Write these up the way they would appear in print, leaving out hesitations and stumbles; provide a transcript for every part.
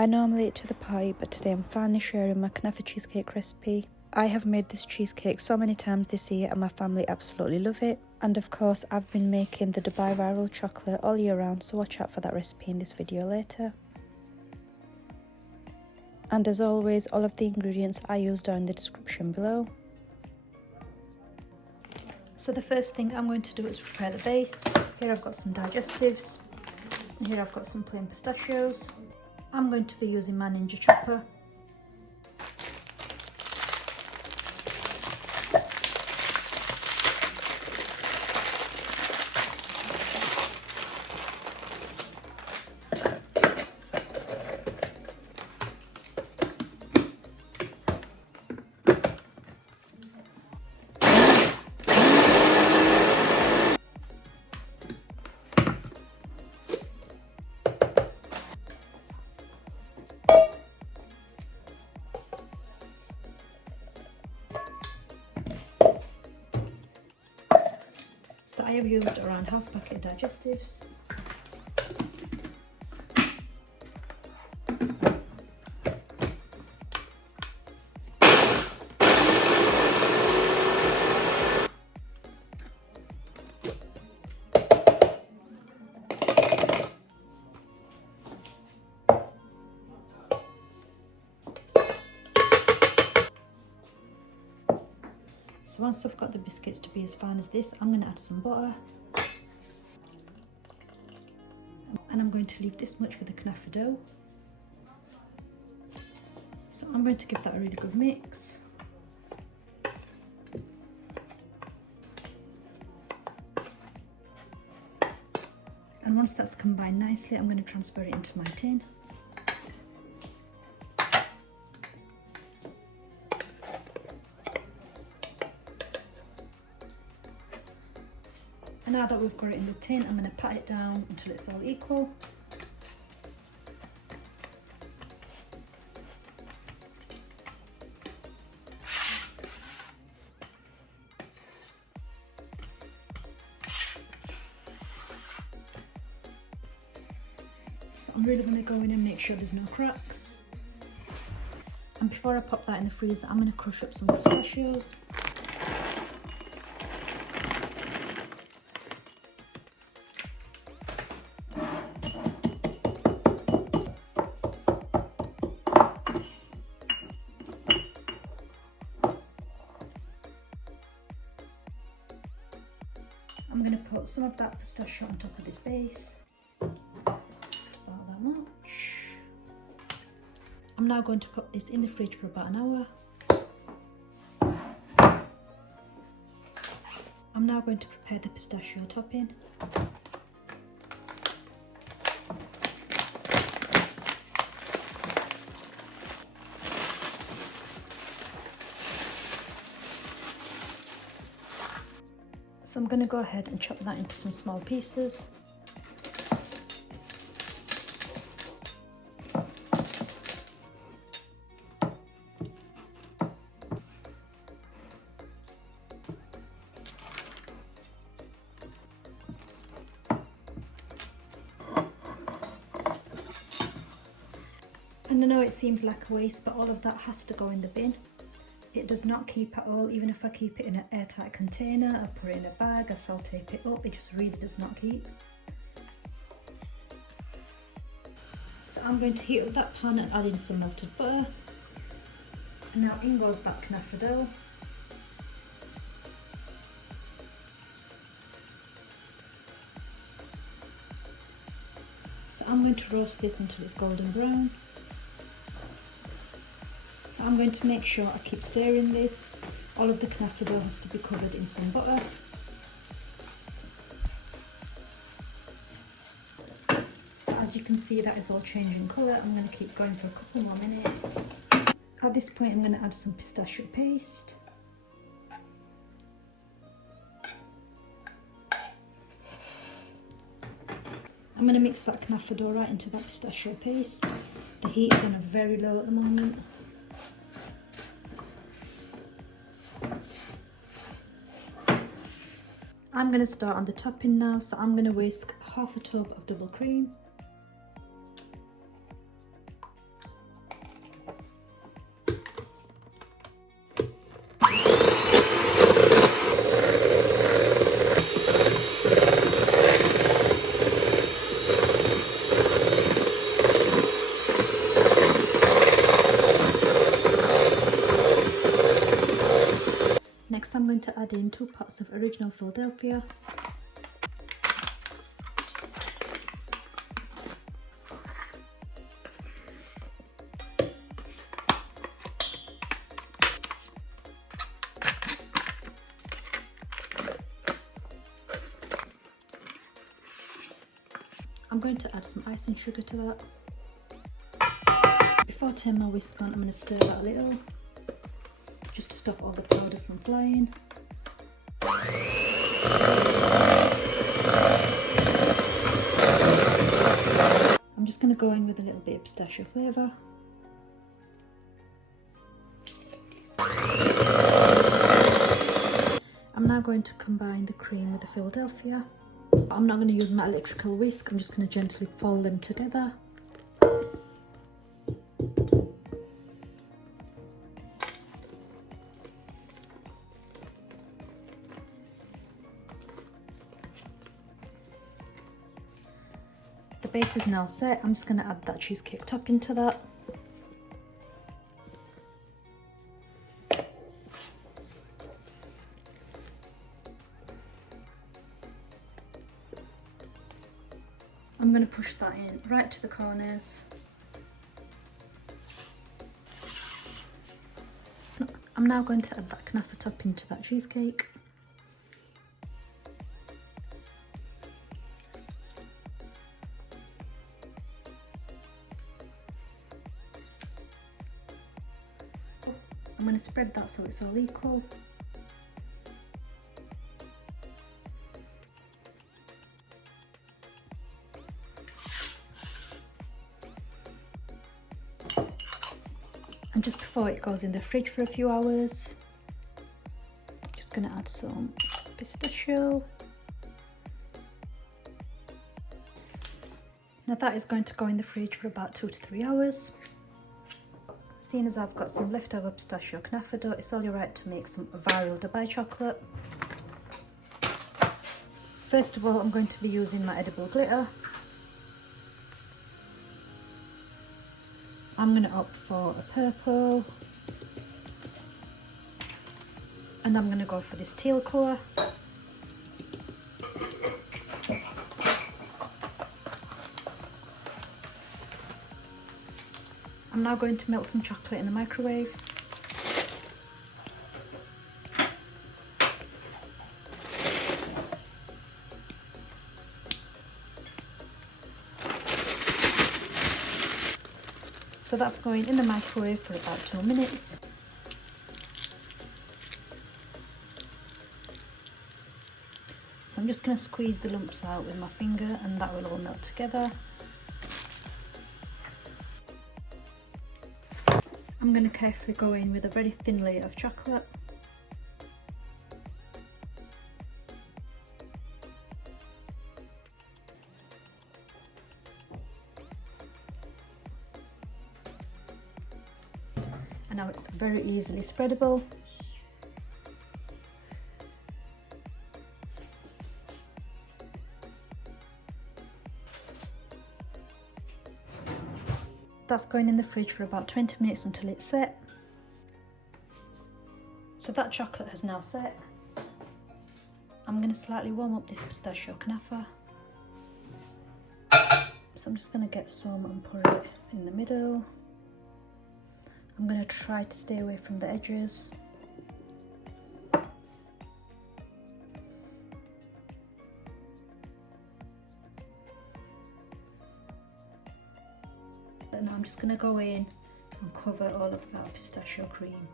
I know I'm late to the party, but today I'm finally sharing my Kunafa cheesecake recipe. I have made this cheesecake so many times this year and my family absolutely love it. And of course, I've been making the Dubai viral chocolate all year round, so watch out for that recipe in this video later. And as always, all of the ingredients I used are in the description below. So the first thing I'm going to do is prepare the base. Here I've got some digestives, and here I've got some plain pistachios. I'm going to be using my Ninja chopper. So I have used around half a packet of digestives. So once I've got the biscuits to be as fine as this, I'm going to add some butter. And I'm going to leave this much for the Kunafa dough. So I'm going to give that a really good mix. And once that's combined nicely, I'm going to transfer it into my tin. And now that we've got it in the tin, I'm going to pat it down until it's all equal. So I'm really going to go in and make sure there's no cracks. And before I pop that in the freezer, I'm going to crush up some pistachios. I'm going to put some of that pistachio on top of this base, just about that much. I'm now going to put this in the fridge for about an hour. I'm now going to prepare the pistachio topping. So I'm going to go ahead and chop that into some small pieces. And I know it seems like a waste, but all of that has to go in the bin. It does not keep at all. Even if I keep it in an airtight container, I put it in a bag, I self-tape it up, it just really does not keep. So I'm going to heat up that pan and add in some melted butter. And now in goes that Kunafa dough. So I'm going to roast this until it's golden brown. So I'm going to make sure I keep stirring this. All of the Kunafa dough has to be covered in some butter. So as you can see, that is all changing colour. I'm going to keep going for a couple more minutes. At this point, I'm going to add some pistachio paste. I'm going to mix that Kunafa dough right into that pistachio paste. The heat is on a very low at the moment. I'm going to start on the topping now, so I'm going to whisk half a tub of double cream. add in 2 pots of original Philadelphia. I'm going to add some icing sugar to that. Before I turn my whisk on, I'm going to stir that a little, just to stop all the powder from flying. I'm just going to go in with a little bit of pistachio flavour. I'm now going to combine the cream with the Philadelphia. I'm not going to use my electrical whisk, I'm just going to gently fold them together. The base is now set. I'm just going to add that cheesecake topping to that. I'm going to push that in right to the corners. I'm now going to add that canafa topping to that cheesecake. I'm going to spread that so it's all equal. And just before it goes in the fridge for a few hours, I'm just going to add some pistachio. Now that is going to go in the fridge for about 2 to 3 hours. Seeing as I've got some leftover pistachio canafa dough, it's only right to make some viral Dubai chocolate. First of all, I'm going to be using my edible glitter. I'm going to opt for a purple, and I'm going to go for this teal colour. I'm now going to melt some chocolate in the microwave. So that's going in the microwave for about 2 minutes. So I'm just going to squeeze the lumps out with my finger and that will all melt together. I'm going to carefully go in with a very thin layer of chocolate. And now it's very easily spreadable. That's going in the fridge for about 20 minutes until it's set. So that chocolate has now set. I'm going to slightly warm up this pistachio canafa. So I'm just going to get some and put it in the middle. I'm going to try to stay away from the edges. And now I'm just going to go in and cover all of that pistachio cream.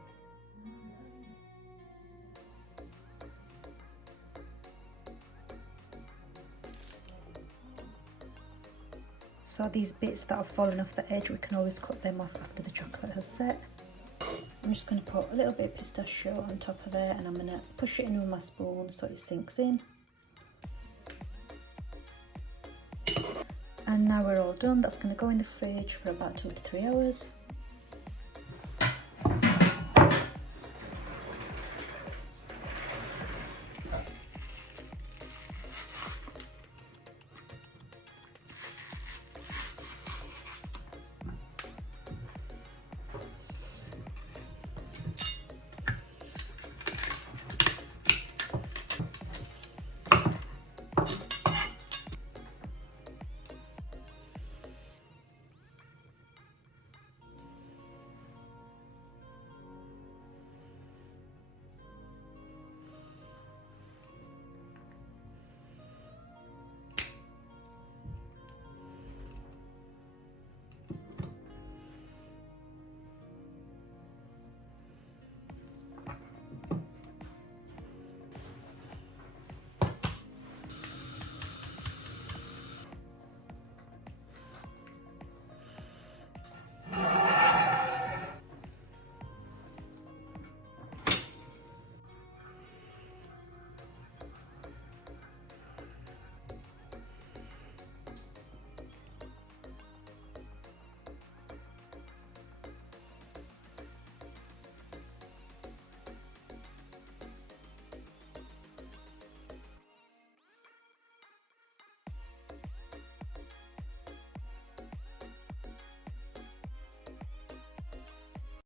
So these bits that have fallen off the edge, we can always cut them off after the chocolate has set. I'm just going to put a little bit of pistachio on top of there, and I'm going to push it in with my spoon so it sinks in. And now we're all done. That's going to go in the fridge for about 2 to 3 hours.